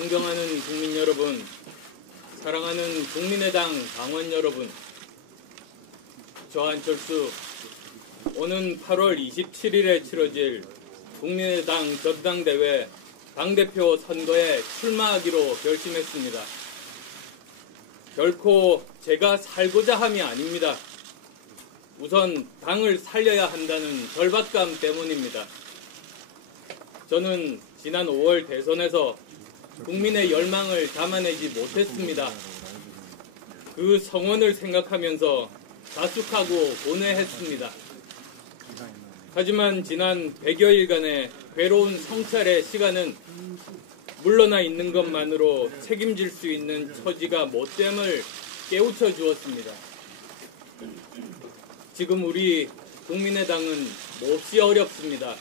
존경하는 국민 여러분, 사랑하는 국민의당 당원 여러분, 저 안철수 오는 8월 27일에 치러질 국민의당 전당대회 당대표 선거에 출마하기로 결심했습니다. 결코 제가 살고자 함이 아닙니다. 우선 당을 살려야 한다는 절박감 때문입니다. 저는 지난 5월 대선에서 국민의 열망을 담아내지 못했습니다. 그 성원을 생각하면서 자숙하고 고뇌했습니다. 하지만 지난 100여일간의 괴로운 성찰의 시간은 물러나 있는 것만으로 책임질 수 있는 처지가 못됨을 깨우쳐 주었습니다. 지금 우리 국민의당은 몹시 어렵습니다.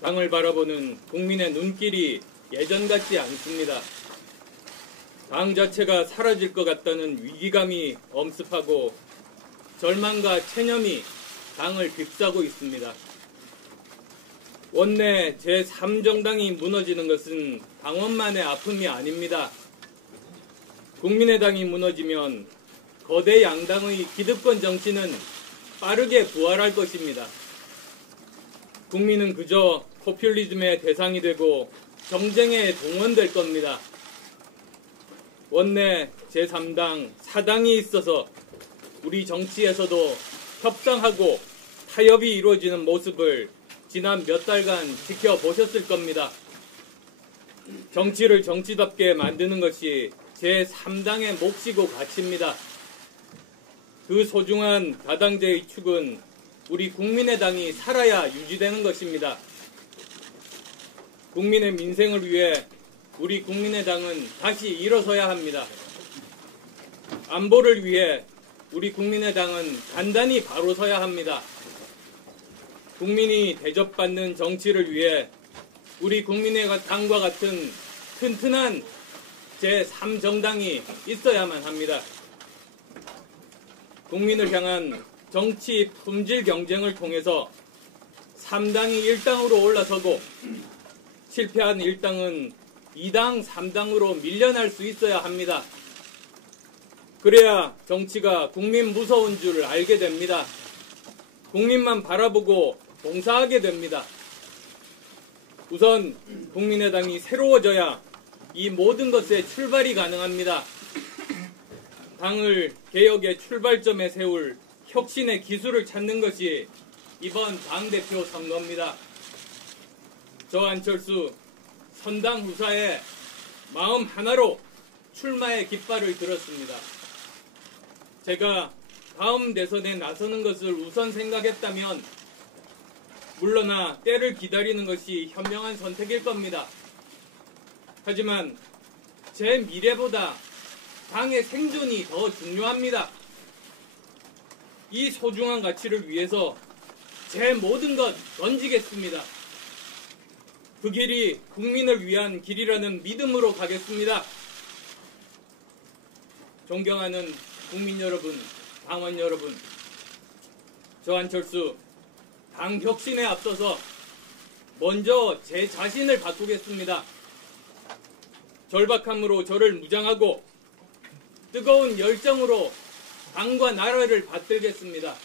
당을 바라보는 국민의 눈길이 예전 같지 않습니다. 당 자체가 사라질 것 같다는 위기감이 엄습하고 절망과 체념이 당을 휩싸고 있습니다. 원내 제3정당이 무너지는 것은 당원만의 아픔이 아닙니다. 국민의당이 무너지면 거대 양당의 기득권 정치는 빠르게 부활할 것입니다. 국민은 그저 포퓰리즘의 대상이 되고 정쟁에 동원될 겁니다. 원내 제3당, 4당이 있어서 우리 정치에서도 협상하고 타협이 이루어지는 모습을 지난 몇 달간 지켜보셨을 겁니다. 정치를 정치답게 만드는 것이 제3당의 몫이고 가치입니다. 그 소중한 다당제의 축은 우리 국민의당이 살아야 유지되는 것입니다. 국민의 민생을 위해 우리 국민의당은 다시 일어서야 합니다. 안보를 위해 우리 국민의당은 단단히 바로 서야 합니다. 국민이 대접받는 정치를 위해 우리 국민의당과 같은 튼튼한 제3정당이 있어야만 합니다. 국민을 향한 정치 품질 경쟁을 통해서 3당이 1당으로 올라서고 실패한 1당은 2당, 3당으로 밀려날 수 있어야 합니다. 그래야 정치가 국민 무서운 줄 알게 됩니다. 국민만 바라보고 봉사하게 됩니다. 우선 국민의당이 새로워져야 이 모든 것에 출발이 가능합니다. 당을 개혁의 출발점에 세울 혁신의 기술을 찾는 것이 이번 당대표 선거입니다. 저 안철수 선당 후사에 마음 하나로 출마의 깃발을 들었습니다. 제가 다음 대선에 나서는 것을 우선 생각했다면 물러나 때를 기다리는 것이 현명한 선택일 겁니다. 하지만 제 미래보다 당의 생존이 더 중요합니다. 이 소중한 가치를 위해서 제 모든 것 던지겠습니다. 그 길이 국민을 위한 길이라는 믿음으로 가겠습니다. 존경하는 국민 여러분, 당원 여러분, 저 안철수 당 혁신에 앞서서 먼저 제 자신을 바꾸겠습니다. 절박함으로 저를 무장하고 뜨거운 열정으로 당과 나라를 받들겠습니다.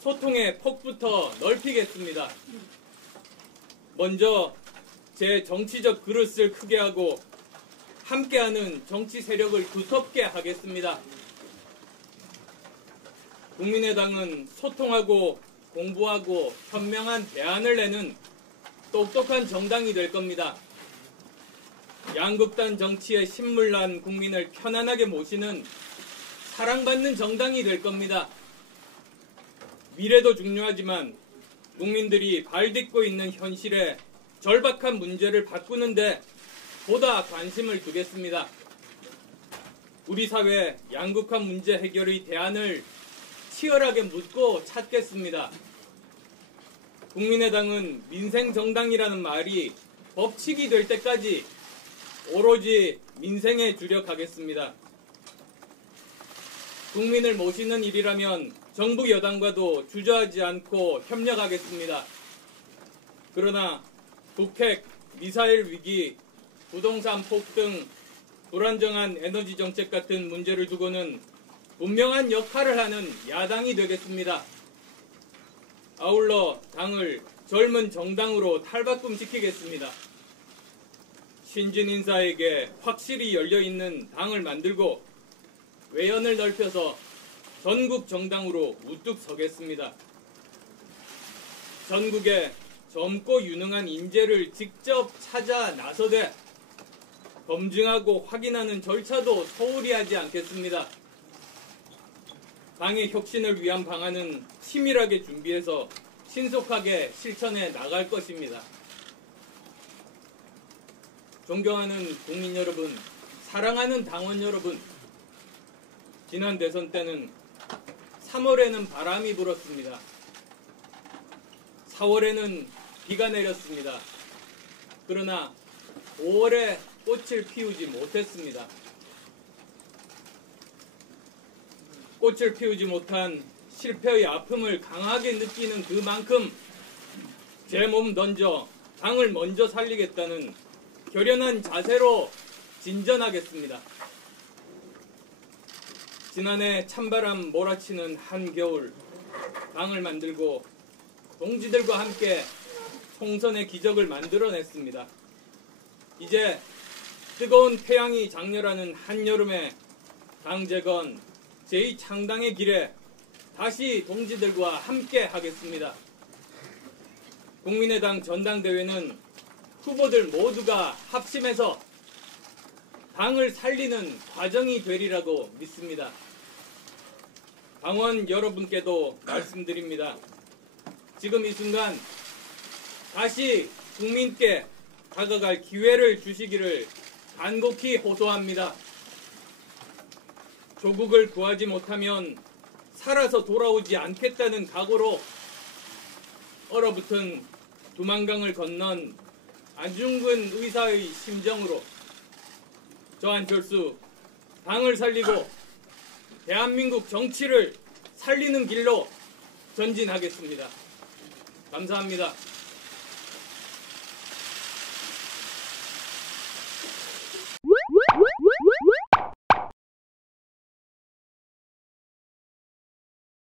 소통의 폭부터 넓히겠습니다. 먼저 제 정치적 그릇을 크게 하고 함께하는 정치 세력을 두텁게 하겠습니다. 국민의당은 소통하고 공부하고 현명한 대안을 내는 똑똑한 정당이 될 겁니다. 양극단 정치에 신물난 국민을 편안하게 모시는 사랑받는 정당이 될 겁니다. 미래도 중요하지만 국민들이 발딛고 있는 현실에 절박한 문제를 바꾸는데 보다 관심을 두겠습니다. 우리 사회 양극화 문제 해결의 대안을 치열하게 묻고 찾겠습니다. 국민의당은 민생정당이라는 말이 법칙이 될 때까지 오로지 민생에 주력하겠습니다. 국민을 모시는 일이라면 정부 여당과도 주저하지 않고 협력하겠습니다. 그러나 북핵, 미사일 위기, 부동산 폭등, 불안정한 에너지 정책 같은 문제를 두고는 분명한 역할을 하는 야당이 되겠습니다. 아울러 당을 젊은 정당으로 탈바꿈시키겠습니다. 신진 인사에게 확실히 열려있는 당을 만들고 외연을 넓혀서 전국 정당으로 우뚝 서겠습니다. 전국에 젊고 유능한 인재를 직접 찾아 나서되 검증하고 확인하는 절차도 소홀히 하지 않겠습니다. 당의 혁신을 위한 방안은 치밀하게 준비해서 신속하게 실천해 나갈 것입니다. 존경하는 국민 여러분, 사랑하는 당원 여러분, 지난 대선 때는 3월에는 바람이 불었습니다. 4월에는 비가 내렸습니다. 그러나 5월에 꽃을 피우지 못했습니다. 꽃을 피우지 못한 실패의 아픔을 강하게 느끼는 그만큼 제 몸 던져 당을 먼저 살리겠다는 결연한 자세로 진전하겠습니다. 지난해 찬바람 몰아치는 한겨울, 당을 만들고 동지들과 함께 총선의 기적을 만들어냈습니다. 이제 뜨거운 태양이 장렬하는 한여름에 당 재건 제2창당의 길에 다시 동지들과 함께 하겠습니다. 국민의당 전당대회는 후보들 모두가 합심해서 당을 살리는 과정이 되리라고 믿습니다. 당원 여러분께도 말씀드립니다. 지금 이 순간 다시 국민께 다가갈 기회를 주시기를 간곡히 호소합니다. 조국을 구하지 못하면 살아서 돌아오지 않겠다는 각오로 얼어붙은 두만강을 건넌 안중근 의사의 심정으로 저 안철수 당을 살리고 대한민국 정치를 살리는 길로 전진하겠습니다. 감사합니다.